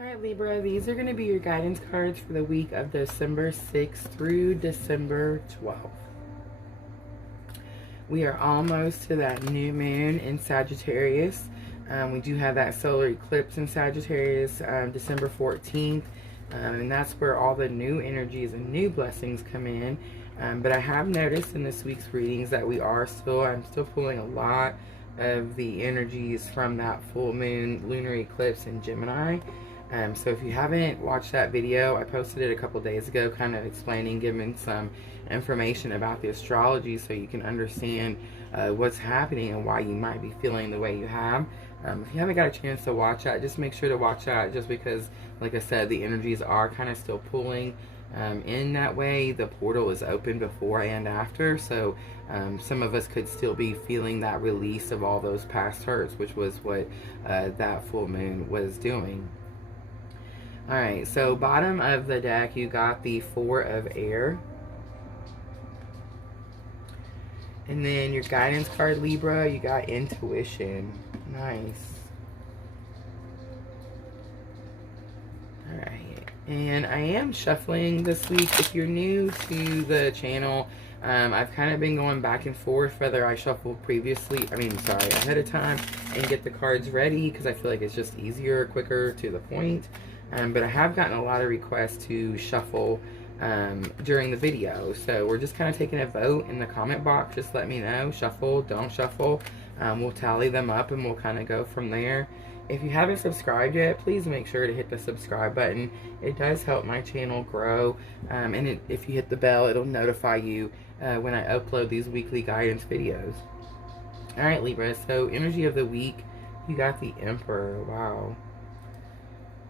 Alright Libra, these are going to be your guidance cards for the week of December 6th through December 12th. We are almost to that new moon in Sagittarius. We do have that solar eclipse in Sagittarius December 14th. And that's where all the new energies and new blessings come in. But I have noticed in this week's readings that I'm still pulling a lot of the energies from that full moon lunar eclipse in Gemini. So if you haven't watched that video, I posted it a couple days ago, kind of explaining, giving some information about the astrology so you can understand what's happening and why you might be feeling the way you have. If you haven't got a chance to watch that, just make sure to watch that, just because, like I said, the energies are kind of still pulling in that way. The portal is open before and after, so some of us could still be feeling that release of all those past hurts, which was what that full moon was doing. Alright, so bottom of the deck, you got the Four of Air. And then your guidance card, Libra, you got Intuition. Nice. Alright, and I am shuffling this week. If you're new to the channel, I've kind of been going back and forth whether I shuffle ahead of time and get the cards ready, because I feel like it's just easier, quicker, to the point. But I have gotten a lot of requests to shuffle during the video. So we're just kind of taking a vote in the comment box. Just let me know. Shuffle, don't shuffle. We'll tally them up and we'll kind of go from there. If you haven't subscribed yet, please make sure to hit the subscribe button. It does help my channel grow. If you hit the bell, it'll notify you when I upload these weekly guidance videos. Alright Libra, so energy of the week, you got the Emperor. Wow.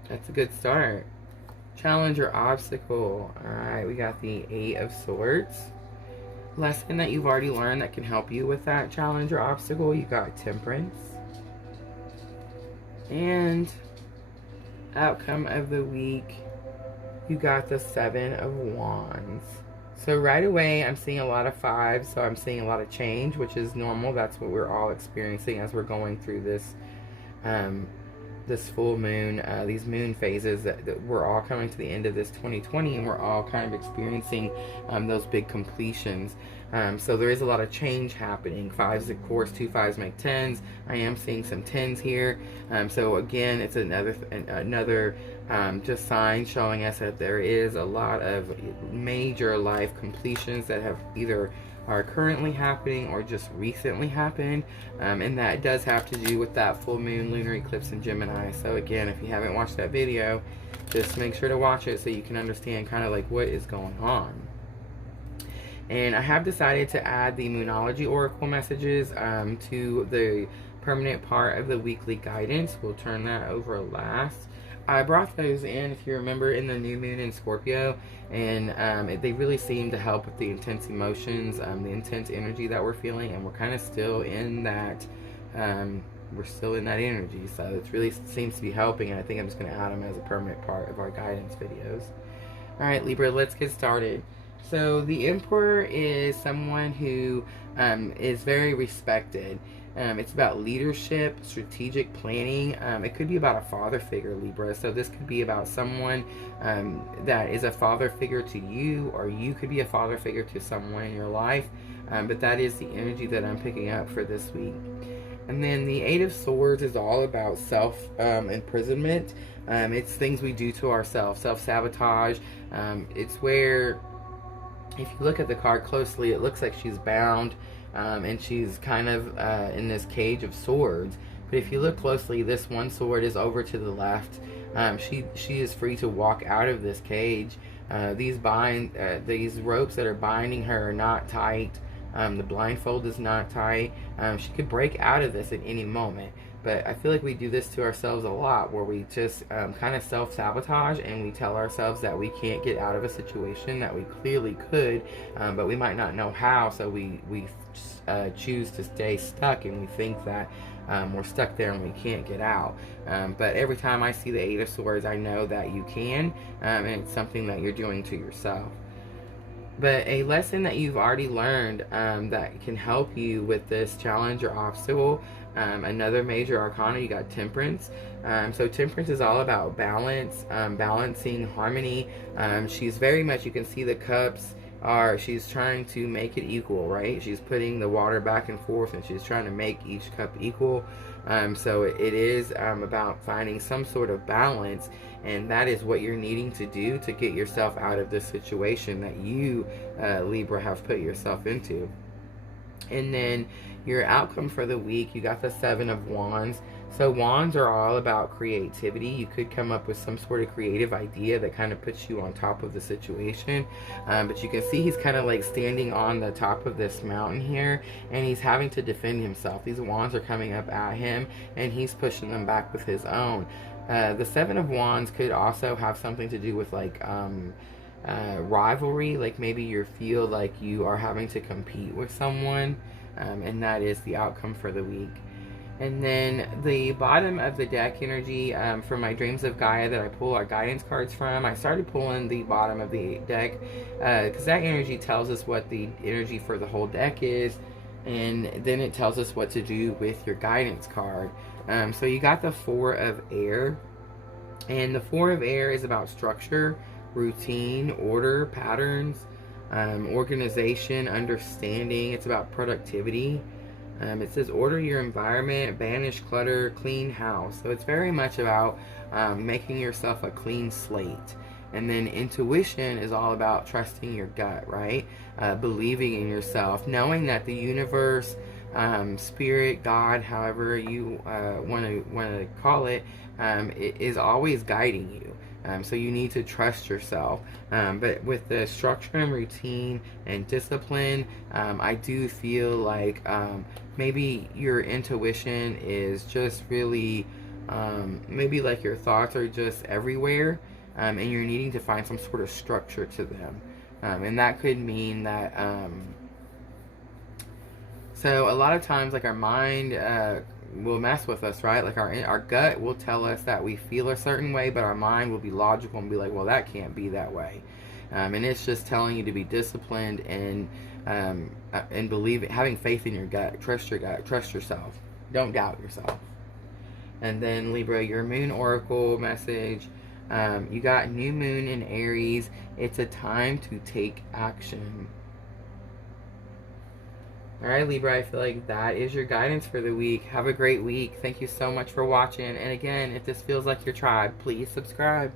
That's a good start. Challenge or obstacle. Alright, we got the Eight of Swords. Lesson that you've already learned that can help you with that challenge or obstacle. You got Temperance. And outcome of the week, you got the Seven of Wands. So right away, I'm seeing a lot of fives, so I'm seeing a lot of change, which is normal. That's what we're all experiencing as we're going through this this full moon, these moon phases that we're all coming to the end of this 2020, and we're all kind of experiencing those big completions. So there is a lot of change happening. Fives, of course, 2 5s make 10s. I am seeing some 10s here. So again, it's another just sign showing us that there is a lot of major life completions that have either are currently happening or just recently happened, and that does have to do with that full moon lunar eclipse in Gemini. So again, if you haven't watched that video, just make sure to watch it so you can understand kind of like what is going on. And I have decided to add the moonology oracle messages to the permanent part of the weekly guidance. We'll turn that over last. I brought those in, if you remember, in the new moon in Scorpio, and they really seem to help with the intense emotions, the intense energy that we're feeling, and we're kind of still in that, energy, so it really seems to be helping, and I think I'm just going to add them as a permanent part of our guidance videos. Alright Libra, let's get started. So the Emperor is someone who is very respected. It's about leadership, strategic planning. It could be about a father figure, Libra. So this could be about someone that is a father figure to you, or you could be a father figure to someone in your life. But that is the energy that I'm picking up for this week. And then the Eight of Swords is all about self-imprisonment. It's things we do to ourselves, self-sabotage. It's where, if you look at the card closely, it looks like she's bound. And she's kind of in this cage of swords. But if you look closely, this one sword is over to the left. She is free to walk out of this cage. These ropes that are binding her are not tight. The blindfold is not tight. She could break out of this at any moment. But I feel like we do this to ourselves a lot, where we just kind of self-sabotage, and we tell ourselves that we can't get out of a situation that we clearly could, but we might not know how, so we choose to stay stuck, and we think that we're stuck there and we can't get out. But every time I see the Eight of Swords, I know that you can, and it's something that you're doing to yourself. But a lesson that you've already learned that can help you with this challenge or obstacle Another major arcana, you got Temperance. So Temperance is all about balance, balancing, harmony. She's very much, you can see the cups are, she's trying to make it equal, right? She's putting the water back and forth, and she's trying to make each cup equal. So it is about finding some sort of balance, and that is what you're needing to do to get yourself out of this situation that you, Libra, have put yourself into. And then your outcome for the week, you got the Seven of Wands. So wands are all about creativity. You could come up with some sort of creative idea that kind of puts you on top of the situation. But you can see he's kind of like standing on the top of this mountain here, and he's having to defend himself. These wands are coming up at him, and he's pushing them back with his own. The Seven of Wands could also have something to do with like rivalry, like maybe you feel like you are having to compete with someone, and that is the outcome for the week. And then the bottom of the deck energy, for my Dreams of Gaia that I pull our guidance cards from, I started pulling the bottom of the deck because that energy tells us what the energy for the whole deck is, and then it tells us what to do with your guidance card. So you got the Four of Air, and the Four of Air is about structure, routine, order, patterns, organization, understanding. It's about productivity. It says order your environment, banish clutter, clean house. So it's very much about making yourself a clean slate. And then intuition is all about trusting your gut, right? Believing in yourself, knowing that the universe, spirit, God, however you want to call it, is always guiding you. So you need to trust yourself. But with the structure and routine and discipline, I do feel like maybe your intuition is just really, maybe like your thoughts are just everywhere, and you're needing to find some sort of structure to them. And that could mean that, so a lot of times, like our mind will mess with us, right? Like our gut will tell us that we feel a certain way, but our mind will be logical and be like, well, that can't be that way. And it's just telling you to be disciplined and believe it, having faith in your gut, trust yourself, don't doubt yourself. And then Libra, your moon oracle message, you got new moon in Aries. It's a time to take action. Alright, Libra, I feel like that is your guidance for the week. Have a great week. Thank you so much for watching. And again, if this feels like your tribe, please subscribe.